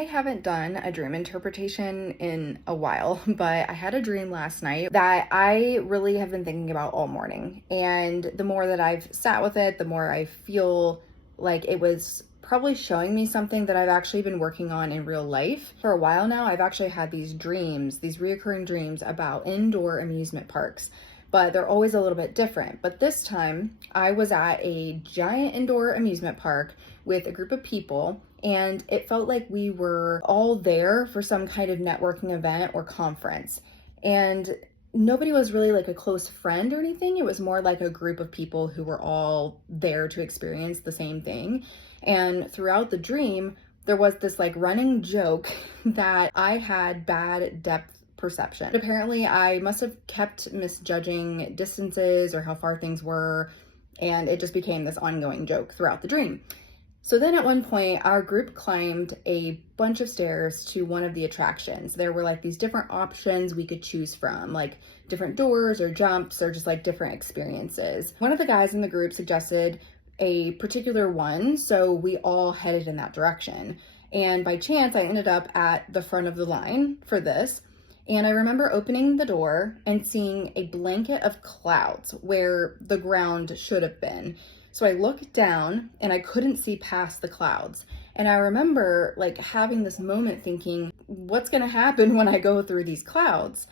I haven't done a dream interpretation in a while, but I had a dream last night that I really have been thinking about all morning. And the more that I've sat with it, the more I feel like it was probably showing me something that I've actually been working on in real life. For a while now, I've actually had these dreams, these reoccurring dreams about indoor amusement parks, but they're always a little bit different. But this time, I was at a giant indoor amusement park with a group of people, and it felt like we were all there for some kind of networking event or conference. And nobody was really like a close friend or anything. It was more like a group of people who were all there to experience the same thing. And throughout the dream, there was this like running joke that I had bad depth perception. Apparently, I must have kept misjudging distances or how far things were, and it just became this ongoing joke throughout the dream. So then at one point, our group climbed a bunch of stairs to one of the attractions. There were like these different options we could choose from, like different doors or jumps or just like different experiences. One of the guys in the group suggested a particular one, so we all headed in that direction. And by chance, I ended up at the front of the line for this. And I remember opening the door and seeing a blanket of clouds where the ground should have been. So I looked down and I couldn't see past the clouds. And I remember like having this moment thinking, what's going to happen when I go through these clouds?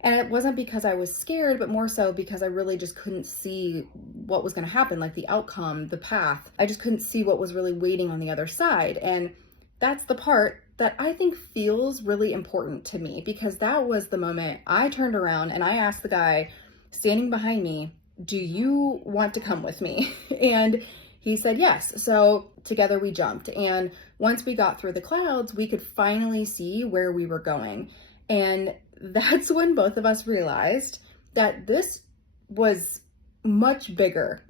And it wasn't because I was scared, but more so because I really just couldn't see what was going to happen, like the outcome, the path. I just couldn't see what was really waiting on the other side. And that's the part that I think feels really important to me, because that was the moment I turned around and I asked the guy standing behind me, do you want to come with me? And he said yes. So together we jumped. And once we got through the clouds, we could finally see where we were going. And that's when both of us realized that this was much bigger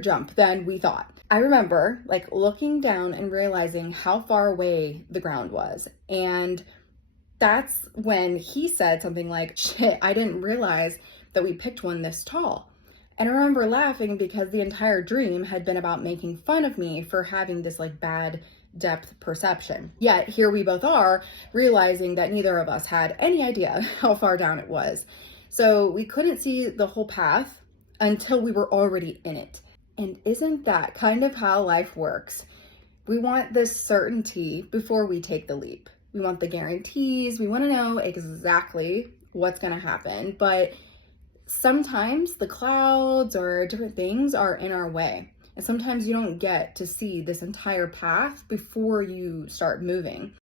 jump than we thought. I remember like looking down and realizing how far away the ground was. And that's when he said something like, shit, I didn't realize that we picked one this tall. And I remember laughing because the entire dream had been about making fun of me for having this like bad depth perception. Yet here we both are realizing that neither of us had any idea how far down it was. So we couldn't see the whole path until we were already in it. And isn't that kind of how life works? We want this certainty before we take the leap. We want the guarantees. We want to know exactly what's going to happen. But sometimes the clouds or different things are in our way. And sometimes you don't get to see this entire path before you start moving.